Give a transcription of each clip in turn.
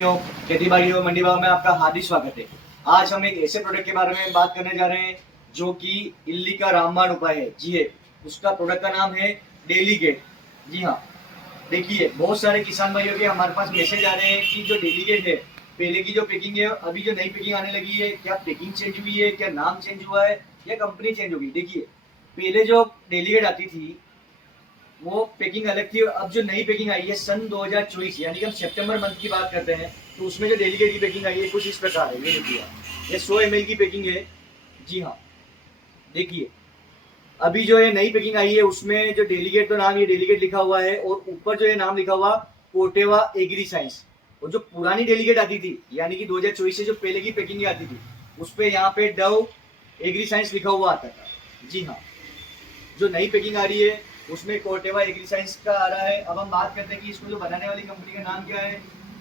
खेती बाड़ी और मंडी भाव में आपका हार्दिक स्वागत है। आज हम एक ऐसे प्रोडक्ट के बारे में बात करने जा रहे हैं जो कि इल्ली का रामबाण उपाय है। जी है, उसका प्रोडक्ट का नाम है डेलीगेट। जी हाँ, देखिए बहुत सारे किसान भाइयों के हमारे पास मैसेज आ रहे हैं कि जो डेलीगेट है, पहले की जो पैकिंग है, अभी जो नई पैकिंग आने लगी है, क्या पैकिंग चेंज हुई है, क्या नाम चेंज हुआ है, या कंपनी चेंज होगी। देखिए, पहले जो डेलीगेट आती थी वो पैकिंग अलग थी, और अब जो नई पैकिंग आई है सन 2024, यानी कि हम सितंबर मंथ की बात करते हैं, तो उसमें जो डेलीगेट की पैकिंग आई है कुछ इस प्रकार है। ये देखिए, ये 100 ml की पैकिंग है। जी हाँ, देखिए अभी जो ये नई पैकिंग आई है उसमें जो डेलीगेट, तो नाम ये डेलीगेट लिखा हुआ है, और ऊपर जो ये नाम लिखा हुआ कोटेवा एग्री साइंस। और जो पुरानी डेलीगेट आती थी, यानी कि 2024 से जो पहले की पैकिंग आती थी, उस पर यहाँ पे डव एग्री साइंस लिखा हुआ आता था। जी हाँ, जो नई पैकिंग आ रही है उसमें कोर्टेवा एग्री साइंस का आ रहा है। अब हम बात करते हैं कि इसको जो बनाने वाली कंपनी का नाम क्या है।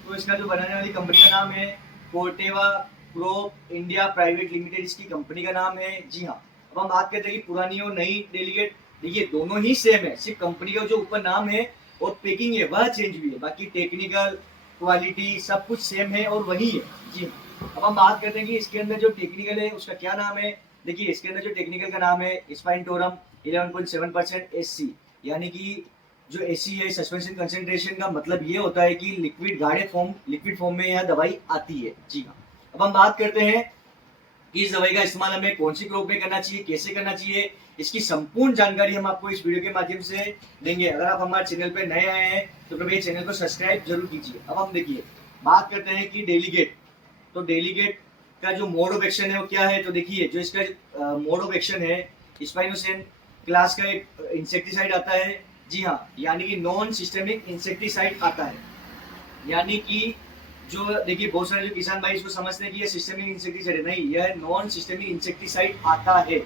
तो इसका जो बनाने वाली कंपनी का नाम है Corteva crop India private limited, इसकी कंपनी का नाम है। जी हाँ, अब हम बात करते हैं कि पुरानी और नई डेलीगेट, देखिए दोनों ही सेम है, सिर्फ कंपनी का जो ऊपर नाम है और पैकिंग है वह चेंज हुई है, बाकी टेक्निकल क्वालिटी सब कुछ सेम है और वही है। जी हाँ, अब हम बात करते हैं कि इसके अंदर जो टेक्निकल है उसका क्या नाम है। देखिए, इसके अंदर जो टेक्निकल का नाम है स्पाइनटोरम 11.7% एससी, यानी कि जो एससी है सस्पेंशन कंसंट्रेशन का मतलब ये होता है कि लिक्विड फॉर्म में यह दवाई आती है। जी हाँ, अब हम बात करते हैं कि इस दवाई का इस्तेमाल हमें कौन सी क्रॉप में करना चाहिए, कैसे करना चाहिए, इसकी संपूर्ण जानकारी हम आपको इस वीडियो के माध्यम से देंगे। अगर आप हमारे चैनल पर नए आए हैं तो कृपया चैनल को सब्सक्राइब जरूर कीजिए। अब हम देखिए बात करते हैं कि डेलीगेट, तो डेलीगेट का जो मोड ऑफ एक्शन है वो क्या है। तो देखिए, जो इसका मोड ऑफ एक्शन है, स्पाइनोसेन क्लास का एक इंसेक्टिसाइड आता है। जी हाँ, यानी कि नॉन सिस्टेमिक इंसेक्टिसाइड आता है। यानी कि जो देखिए बहुत सारे जो किसान भाई इसको समझते हैं कि ये सिस्टेमिक इंसेक्टिसाइड है, नहीं, यह नॉन सिस्टेमिक इंसेक्टिसाइड आता है।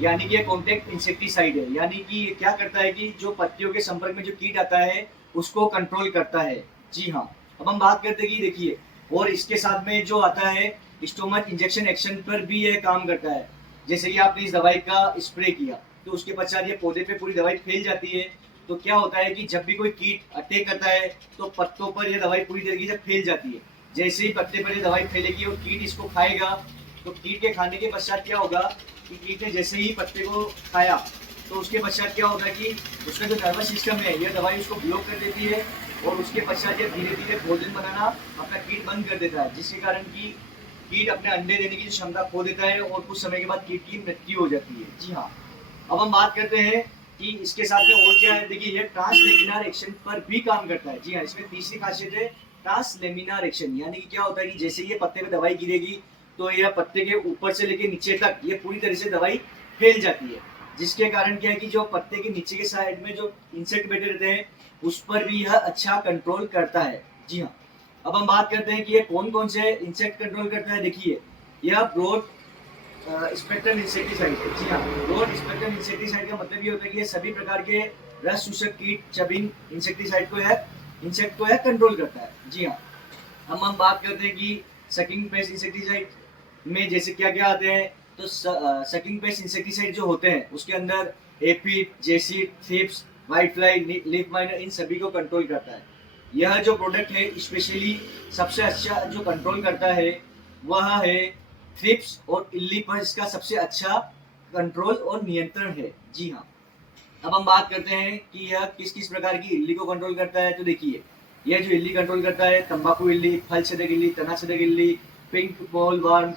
यानी कि ये कॉन्टेक्ट इंसेक्टिसाइड है, यानी कि ये क्या करता है कि जो पत्तियों के संपर्क में जो कीट आता है उसको कंट्रोल करता है। जी हाँ, अब हम बात करते हैं कि देखिए, और इसके साथ में जो आता है स्टोमक इंजेक्शन एक्शन पर भी यह काम करता है। जैसे कि आपने इस दवाई का स्प्रे किया तो उसके पश्चात ये पौधे पे पूरी दवाई फैल जाती है। तो क्या होता है कि जब भी कोई कीट अटैक करता है तो पत्तों पर यह दवाई पूरी तरीके से फैल जाती है। जैसे ही पत्ते पर यह दवाई फैलेगी और कीट इसको खाएगा, तो कीट के खाने के पश्चात क्या होगा कि कीट ने जैसे ही पत्ते को खाया तो उसके पश्चात क्या होगा कि उसका जो नर्वस सिस्टम है यह दवाई उसको ब्लॉक कर देती है, और उसके पश्चात यह धीरे धीरे भोजन बनाना अपना कीट बंद कर देता है, जिसके कारण की कीट अपने अंडे देने की क्षमता खो देता है और कुछ समय के बाद कीट की मृत्यु हो जाती है। जी हाँ, अब हम बात करते हैं कि इसके साथ में और क्या है। देखिए, ये ट्रांसलेमिनार एक्शन पर भी काम करता है। जी हाँ, इसमें तीसरी खासियत है ट्रांसलेमिनार एक्शन, यानी कि क्या होता है कि जैसे ये पत्ते पे दवाई गिरेगी तो यह पत्ते के ऊपर से लेके नीचे तक ये पूरी तरह से दवाई फैल जाती है, जिसके कारण क्या है कि जो पत्ते के नीचे के साइड में जो इंसेक्ट बैठे रहते हैं उस पर भी यह अच्छा कंट्रोल करता है। जी हाँ, अब हम बात करते हैं कि ये कौन कौन से इंसेक्ट कंट्रोल करता है। देखिए, यह ब्रॉड स्पेक्ट्रम इंसेक्टिसाइड है। जी हाँ, ब्रॉड स्पेक्ट्रम इंसेक्टिसाइड का मतलब ये होता है कि ये सभी प्रकार के रस शोषक कीट चबिंग इंसेक्ट को यह कंट्रोल करता है। जी हाँ, हम बात करते हैं कि सकिंग पेस्ट इंसेक्टिसाइड में जैसे क्या क्या आते हैं। तो सकिंग पेस्ट इंसेक्टिसाइड जो होते हैं उसके अंदर aphid, jassid, thrips, whitefly, leaf miner, इन सभी को कंट्रोल करता है। यह जो प्रोडक्ट है स्पेशली सबसे अच्छा जो कंट्रोल करता है वह है थ्रिप्स और इल्ली पर इसका सबसे अच्छा कंट्रोल और नियंत्रण है। जी हाँ, अब हम बात करते हैं कि यह किस किस प्रकार की इल्ली को कंट्रोल करता है। तो देखिए, यह जो इल्ली कंट्रोल करता है तंबाकू इल्ली, फल छेदक इल्ली, तना छेदक इल्ली, पिंक बॉल वर्म,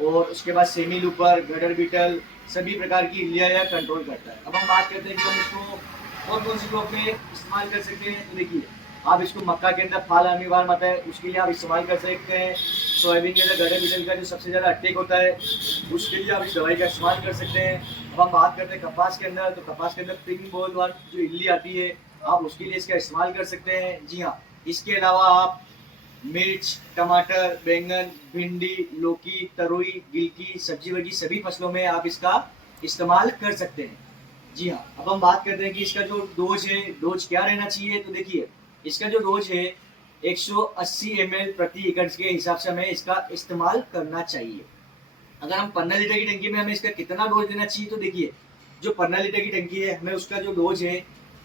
और उसके बाद सेमी लूपर, गडर बीटल, सभी प्रकार की इल्लियाँ यह कंट्रोल करता है। अब हम बात करते हैं कि हम इसको कौन कौन सी क्रॉप में इस्तेमाल कर सकते हैं। तो देखिए, आप इसको मक्का के अंदर फाल आने वार आता है उसके लिए आप इस्तेमाल कर सकते हैं। सोयाबीन के अंदर गडर बीटल का जो सबसे ज़्यादा अटैक होता है उसके लिए आप इस दवाई का इस्तेमाल कर सकते हैं। अब हम बात करते हैं कपास के अंदर, तो कपास के अंदर पिंक बॉल वार जो इल्ली आती है आप उसके लिए इसका इस्तेमाल कर सकते हैं। जी हाँ, इसके अलावा आप मिर्च, टमाटर, बैंगन, भिंडी, लौकी, तरोई, गिलकी, सब्जी वर्गी सभी फसलों में आप इसका इस्तेमाल कर सकते हैं। जी हाँ, अब हम बात करते हैं कि इसका जो डोज है, डोज क्या रहना चाहिए। तो देखिए, इसका जो डोज है 180 ml प्रति एकड़ के हिसाब से हमें इसका इस्तेमाल करना चाहिए। अगर हम 15 लीटर की टंकी में हमें इसका कितना डोज देना चाहिए। तो देखिए, जो 15 लीटर की टंकी है हमें उसका जो डोज है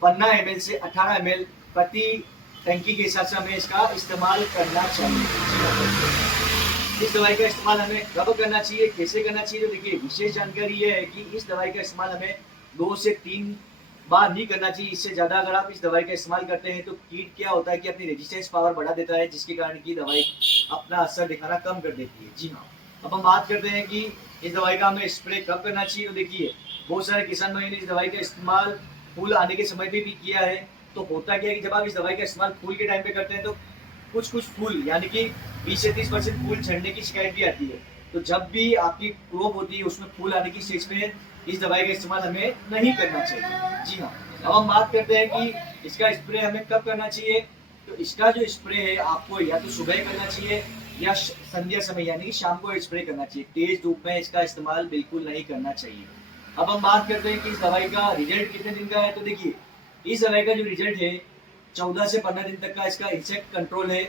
15 ml से 18 ml प्रति टंकी के हिसाब से हमें इसका इस्तेमाल करना चाहिए। इस दवाई का इस्तेमाल हमें कब करना चाहिए, कैसे करना चाहिए, तो देखिए विशेष जानकारी ये है कि इस दवाई का इस्तेमाल हमें 2 से 3 बार नहीं करना चाहिए। इससे ज़्यादा अगर आप इस दवाई का इस्तेमाल करते हैं तो कीट क्या होता है कि अपनी रेजिस्टेंस पावर बढ़ा देता है, जिसके कारण की दवाई अपना असर दिखाना कम कर देती है। जी हाँ, अब हम बात करते हैं कि इस दवाई का हमें स्प्रे कब करना चाहिए। तो देखिए बहुत सारे किसान भाई ने इस दवाई का इस्तेमाल फूल आने के समय पे भी किया है। तो होता क्या है कि जब आप इस दवाई का इस्तेमाल फूल के टाइम पे करते हैं तो कुछ कुछ फूल यानी कि 20 से 30% फूल झड़ने की शिकायत भी आती है। तो जब भी आपकी क्रॉप होती है उसमें फूल आने की स्टेज में इस दवाई का इस्तेमाल हमें नहीं करना चाहिए। जी हाँ, अब हम बात करते हैं कि इसका स्प्रे हमें कब करना चाहिए। तो इसका जो स्प्रे है आपको या तो सुबह करना चाहिए या संध्या समय यानी कि शाम को स्प्रे करना चाहिए। तेज धूप में इसका इस्तेमाल बिल्कुल नहीं करना चाहिए। अब हम बात करते हैं कि इस दवाई का रिजल्ट कितने दिन का है। तो देखिए इस दवाई का जो रिजल्ट है 14 से 15 दिन तक का इसका इंसेक्ट कंट्रोल है।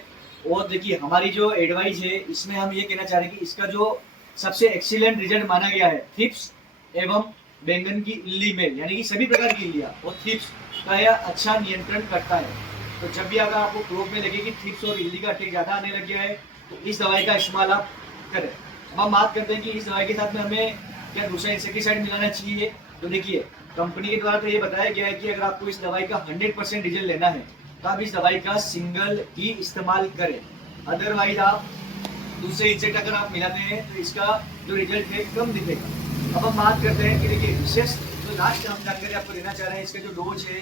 और देखिए हमारी जो एडवाइस है इसमें हम ये कहना चाह रहे हैं कि इसका जो सबसे एक्सीलेंट रिजल्ट माना गया है थ्रिप्स एवं बैंगन की इल्ली में यानी कि सभी प्रकार की इल्लियां और थ्रिप्स का यह अच्छा नियंत्रण करता है। तो जब भी अगर आपको क्रॉप में लगे कि थ्रिप्स और इल्ली का अटैक ज़्यादा आने लग गया है तो इस दवाई का इस्तेमाल आप करें। अब हम बात करते हैं कि इस दवाई के साथ में हमें क्या दूसरा इंसेक्टिसाइड मिलाना चाहिए। तो देखिए कंपनी के द्वारा तो ये बताया गया है कि अगर आपको इस दवाई का 100% रिजल्ट लेना है तो आप इस दवाई का सिंगल ही इस्तेमाल करें। अदरवाइज आप दूसरे इंसेक्ट अगर आप मिलाते हैं तो इसका जो रिजल्ट है कम दिखेगा। अब हम बात करते हैं कि देखिए विशेष तो लास्ट हम जानकारी आपको देना चाह रहे हैं। इसका जो डोज है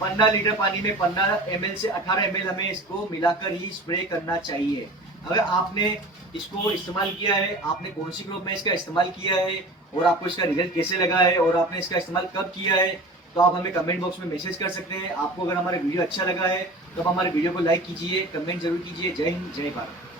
15 लीटर पानी में 15 ml से 18 ml हमें इसको मिलाकर ही स्प्रे करना चाहिए। अगर आपने इसको इस्तेमाल किया है, आपने कौन सी क्रॉप में इसका इस्तेमाल किया है और आपको इसका रिजल्ट कैसे लगा है और आपने इसका इस्तेमाल कब किया है, तो आप हमें कमेंट बॉक्स में मैसेज कर सकते हैं। आपको अगर हमारा वीडियो अच्छा लगा है तो आप हमारे वीडियो को लाइक कीजिए, कमेंट जरूर कीजिए। जय हिंद, जय भारत।